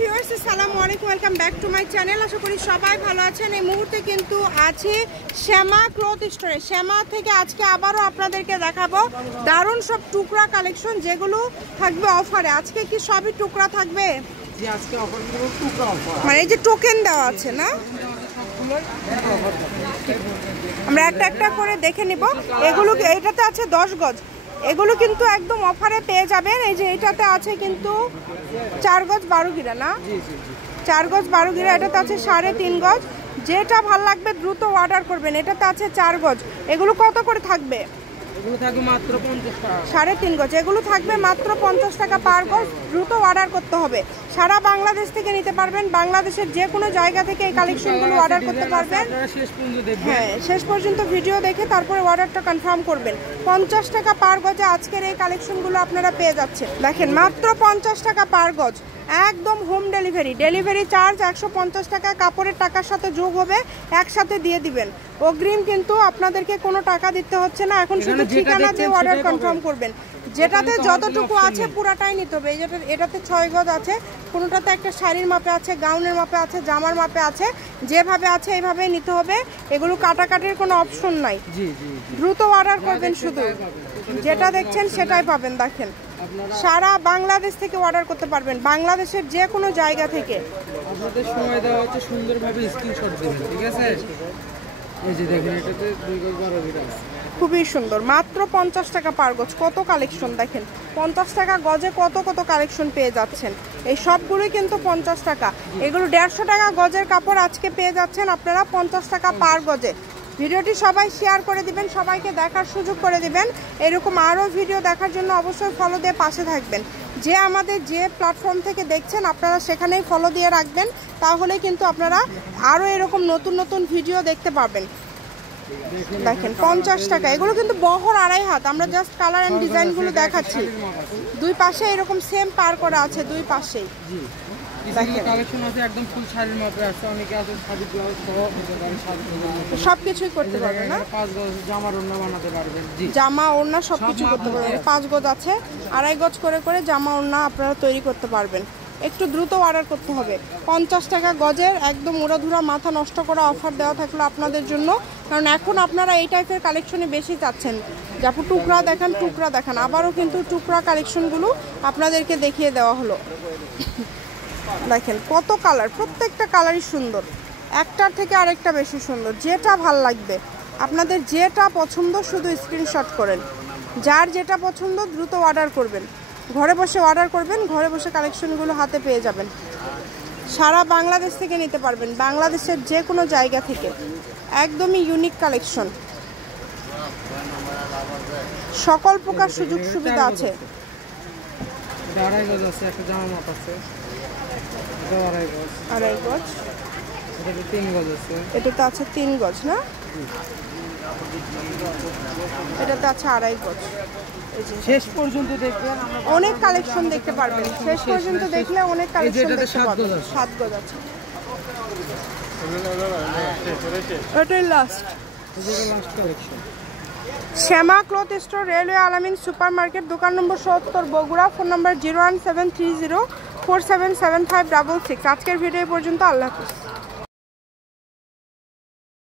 Viewers আসসালামু আলাইকুম, welcome back to my channel. আশা করি সবাই ভালো আছেন। এই মুহূর্তে কিন্তু আছে শ্যামা ক্লথ স্টোরে। শ্যামা থেকে আজকে আবারও আপনাদেরকে দেখাবো দারুণ সব টুকরা কালেকশন, যেগুলো থাকবে অফারে। আজকে কি সবই টুকরা থাকবে? আজকে অফার গুলো টুকরা অফার, মানে এই যে টোকেন দেওয়া আছে না, আমরা একটা একটা করে দেখে নিব। এগুলো এইটাতে আছে 10 গজ, এগুলো কিন্তু একদম অফারে পেয়ে যাবেন। এই যে এইটাতে আছে কিন্তু 4 গজ 12 গিরা না, 4 গজ 12 গিরা। এটাতে আছে 3.5 গজ। যেটা ভাল লাগবে দ্রুত অর্ডার করবেন। এটাতে আছে 4 গজ। এগুলো কত করে থাকবে? এগুলো থাকবে মাত্র 50 টাকা। 3.5 গজ এগুলো থাকবে মাত্র 50 টাকা পার গজ। দ্রুত অর্ডার করতে হবে। সারা বাংলাদেশ থেকে নিতে পারবেন। বাংলাদেশের যে কোনো জায়গা থেকে এই কালেকশনগুলো অর্ডার করতে পারবেন। হ্যাঁ, শেষ পর্যন্ত ভিডিও দেখে তারপরে অর্ডারটা কনফার্ম করবেন। 50 টাকা পার গজে আজকের এই কালেকশনগুলো আপনারা পেয়ে যাচ্ছেন। দেখেন, মাত্র 50 টাকা পার গজ, একদম হোম ডেলিভারি। ডেলিভারি চার্জ 150 টাকা কাপড়ের টাকার সাথে যোগ হবে, একসাথে দিয়ে দিবেন। অগ্রিম কিন্তু আপনাদেরকে কোনো টাকা দিতে হচ্ছে না। এখন শুধু ঠিকানা দিয়ে অর্ডার কনফার্ম করবেন। যেটাতে যতটুকু আছে পুরাটাই নিতে হবে। এটাতে 6 গজ আছে, কোনোটাতে একটা শাড়ির মাপে আছে, গাউনের মাপে আছে, জামার মাপে আছে। যেভাবে আছে এইভাবে নিতে হবে। এগুলো কাটাকাটির কোনো অপশন নাই। দ্রুত অর্ডার করবেন, শুধু যেটা দেখছেন সেটাই পাবেন। দেখেন, সারা বাংলাদেশ থেকে অর্ডার করতে পারবেন, বাংলাদেশের যে কোনো জায়গা থেকে। আপনাদের সময় দেওয়া হচ্ছে, সুন্দরভাবে স্ক্রিনশট দিবেন, ঠিক আছে? এই যে দেখেন, এটাতে 2 গজ 12 গিরা আছে, খুবই সুন্দর। মাত্র 50 টাকা পার গজ। কত কালেকশন দেখেন, 50 টাকা গজে কত কত কালেকশন পেয়ে যাচ্ছেন। এই সবগুলোই কিন্তু 50 টাকা। এগুলো 150 টাকা গজের কাপড় আজকে পেয়ে যাচ্ছেন আপনারা 50 টাকা পার গজে। ভিডিওটি সবাই শেয়ার করে দিবেন, সবাইকে দেখার সুযোগ করে দিবেন। এরকম আরও ভিডিও দেখার জন্য অবশ্যই ফলো দিয়ে পাশে থাকবেন। যে আমাদের যে প্ল্যাটফর্ম থেকে দেখছেন আপনারা সেখানেই ফলো দিয়ে রাখবেন, তাহলে কিন্তু আপনারা আরও এরকম নতুন নতুন ভিডিও দেখতে পাবেন। দেখেন, 50 টাকা। এগুলো কিন্তু বহর 2.5 হাত। আমরা জাস্ট কালার অ্যান্ড ডিজাইনগুলো দেখাচ্ছি। দুই পাশে এরকম সেম পার করা আছে, দুই পাশেই। কালেকশন আছে একদম ফুল শাড়ির মাপে আছে, অনেকে আছে শাড়ি ব্লাউজ সহ সবকিছুই করতে পারবেন না। 5 গজ জামার ওড়না বানাতে পারবেন। জি, জামা ওড়না সবকিছু করতে পারবেন। 5 গজ আছে, 2.5 গজ করে করে জামা ওড়না আপনারা তৈরি করতে পারবেন। একটু দ্রুত অর্ডার করতে হবে। 50 টাকা গজের একদম উড়াধুরা মাথা নষ্ট করা অফার দেওয়া থাকলো আপনাদের জন্য। কারণ এখন আপনারা এই টাইপের কালেকশনে বেশি চাচ্ছেন। যাপু টুকরা দেখান, টুকরা দেখান। আবারও কিন্তু টুকরা কালেকশনগুলো আপনাদেরকে দেখিয়ে দেওয়া হলো। দেখেন কত কালার, প্রত্যেকটা কালারই সুন্দর, একটার থেকে আরেকটা বেশি সুন্দর। যেটা ভাল লাগবে, আপনাদের যেটা পছন্দ শুধু স্ক্রিনশট করেন। যার যেটা পছন্দ দ্রুত অর্ডার করবেন। ঘরে বসে অর্ডার করবেন, ঘরে বসে কালেকশনগুলো হাতে পেয়ে যাবেন। সারা বাংলাদেশ থেকে নিতে পারবেন, বাংলাদেশের যে কোনো জায়গা থেকে। একদমই ইউনিক কালেকশন, সকল প্রকার সুযোগ সুবিধা আছে। 2.5 গজ আছে, একটা জামা মাপ আছে, এটা 2.5 গজ। 2.5 গজ। এটাতে 3 গজ আছে, এটাতে আছে 3 গজ না, এটাতে আছে 2.5 গজ। শেষ পর্যন্ত দেখবেন, অনেক কালেকশন দেখতে পারবেন। শেষ পর্যন্ত দেখলে অনেক কালেকশন দেখতে পারবেন। 7 গজ আছে, এটাই লাস্ট কালেকশন। শ্যামা ক্লথ স্টোর, রেলওয়ে আলামিন সুপার মার্কেট, দোকান নম্বর 70, বগুড়া। ফোন নম্বর 01730477566। আজকের ভিডিও পর্যন্ত। আল্লাহ হাফিজ।